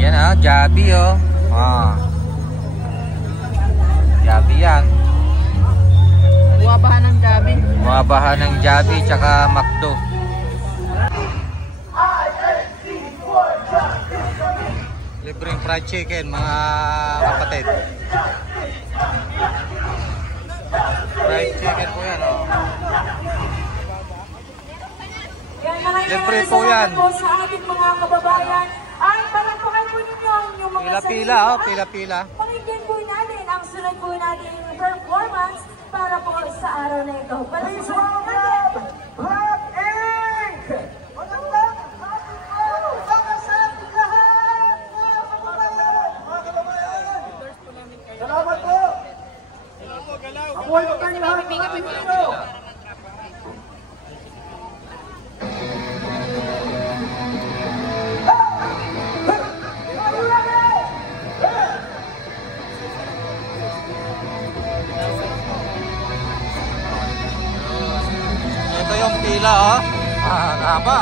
Yan ah, Jollibee oh. Jollibee yan. Buwabahan ng Jollibee. Buwabahan ng Jollibee tsaka McDo. Libreng fried chicken mga kapatid. Fried chicken po yan oh. Libre po yan. Sa ating mga kababayan ay palagpakan po ninyo yung mga pila-pila oh, pila-pila. Pakinggan po natin ang sunod po natin performance para po sa araw na ito. Please welcome Black Ink! Magandang hapon po para sa ating lahat mga kababayan! Mga kababayan! Salamat po! Ako ay magandang lahat mga Pilipino! Ito yung pila oh. Haba.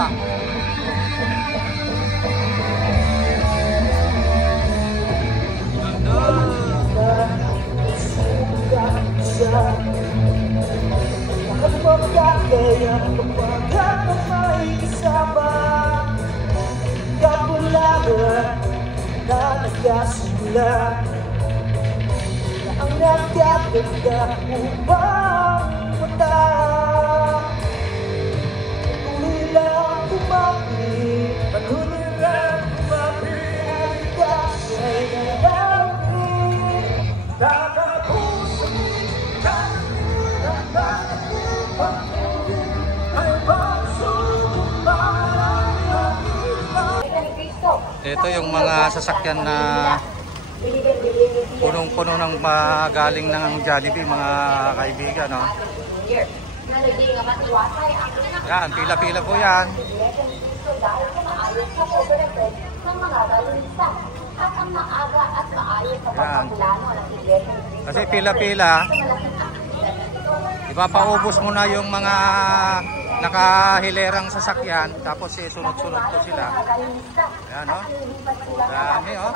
Ang nagkakagda upang mata tuloy lang kumapit panuloy lang kumapit kasa'y nalangin nakapusapit kahit bakit pag-ibig ay pagsubok parang Ito yung mga sasakyan na punong-puno ng galing ng Jollibee mga kaibigan no? Yan, pila-pila po yan. Yan. Kasi pila-pila ipapaubos mo na yung mga nakahilerang sasakyan tapos sunod-sunod po sila. Ayan o. Dami o.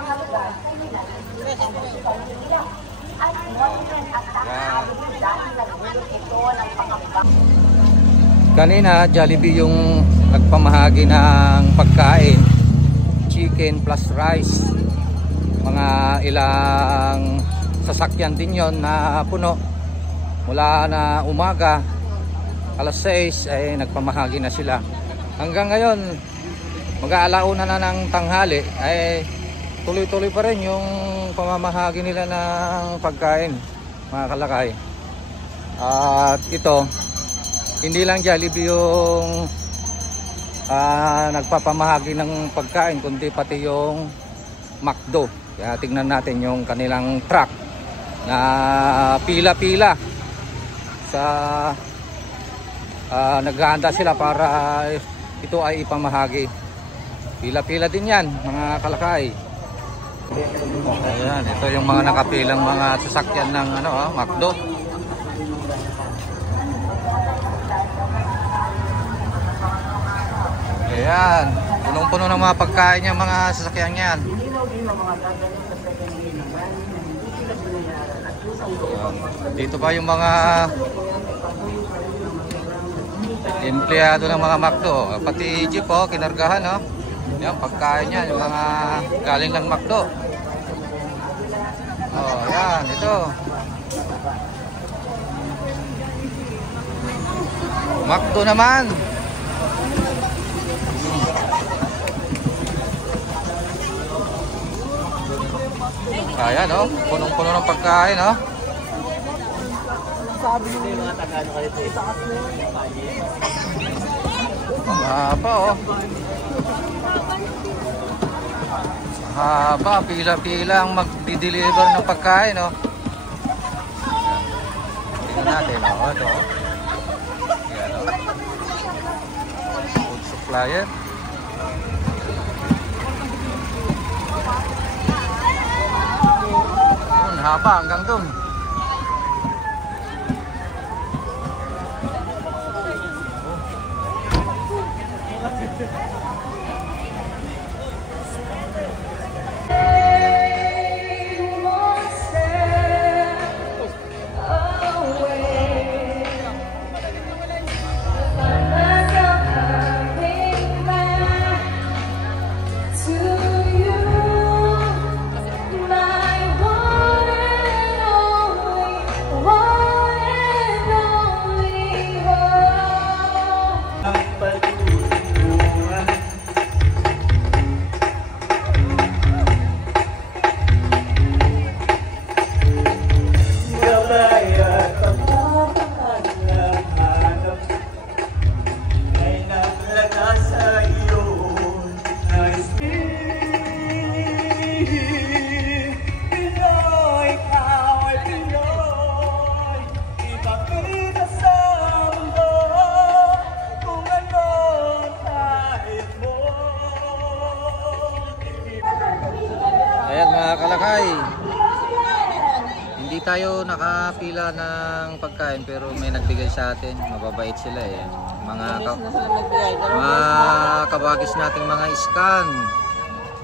Kanina Jollibee yung nagpamahagi ng pagkain, chicken plus rice. Mga ilang sasakyan din yon na puno. Mula na umaga alas 6 ay nagpamahagi na sila. Hanggang ngayon mag-aalauna na ng tanghali ay tuloy-tuloy pa rin yung pamamahagi nila ng pagkain mga kalakay. At ito hindi lang Jollibee yung nagpapamahagi ng pagkain kundi pati yung McDo. Kaya tingnan natin yung kanilang truck na pila-pila sa naghahanda sila para ito ay ipamahagi. Pila-pila din yan mga kalakay. Ayan, ito yung mga nakapilang mga sasakyan ng McDo. Ayan, punong-puno ng mga pagkain yung mga sasakyan yan. Dito pa yung mga empleyado ng mga McDo, pati jeep oh, kinargahan oh. Yan, pagkain yan, yung mga galing ng McDo. Oh, yan, ito. McDo naman. Ayan oh, punong-puno ng pagkain oh. Sabi nyo yung mga Tagano kayo ito. Haba oh. Haba, pila-pila ang magdi-deliver ng pagkain oh. Tingnan natin oh, ito oh. Ayan oh. Food supplier. Haba hanggang dun. Pinoy, ikaw ay Pinoy. Ipakita sa mundo kung ano tayo mo. Ayan mga kalakay, hindi tayo nakapila ng pagkain pero may nagbigay sa atin. Mababait sila eh. Mga kabagis nating mga iskan.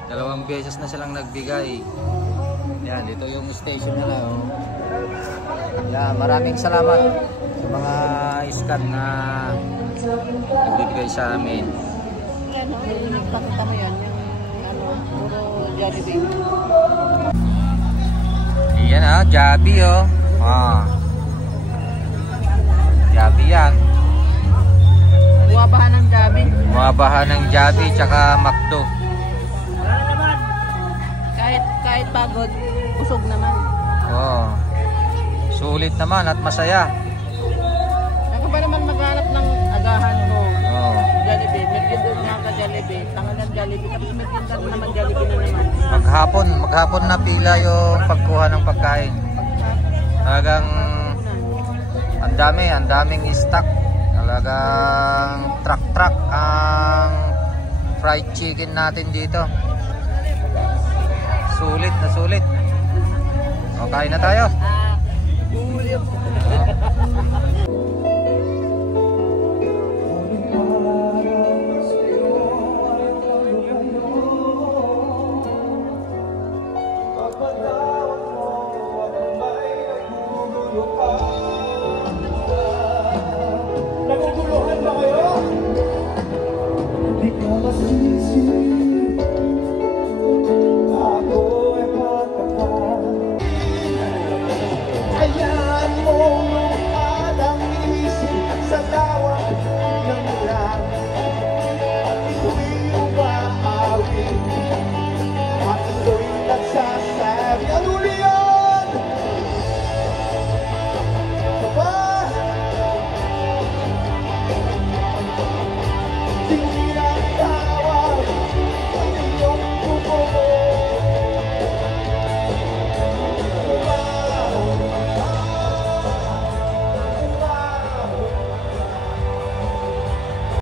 2 beses na silang nagbigay. Yan, dito yung station nila. Oh. Yan, maraming salamat sa mga iskan na nagbibigay sa amin. Yan, pakita mo yan, yung puro Jollibee. Yan ah, Jollibee oh. Jollibee yan. Buwabahan ng Jollibee. Buwabahan ng Jollibee tsaka McDo. Kahit pagod, busog naman. Oh. Sulit naman at masaya. Ako ba naman maghanap ng agahan mo? Oh. Jollibee, merkindo nga ka Jollibee. Tangan ng Jollibee, tapos merkindo naman Jollibee na naman. Maghapon na pila yung pagkuha ng pagkain. Talagang ang daming stock. Talagang truck ang fried chicken natin dito. Sulit na sulit. O, kain na tayo. Huli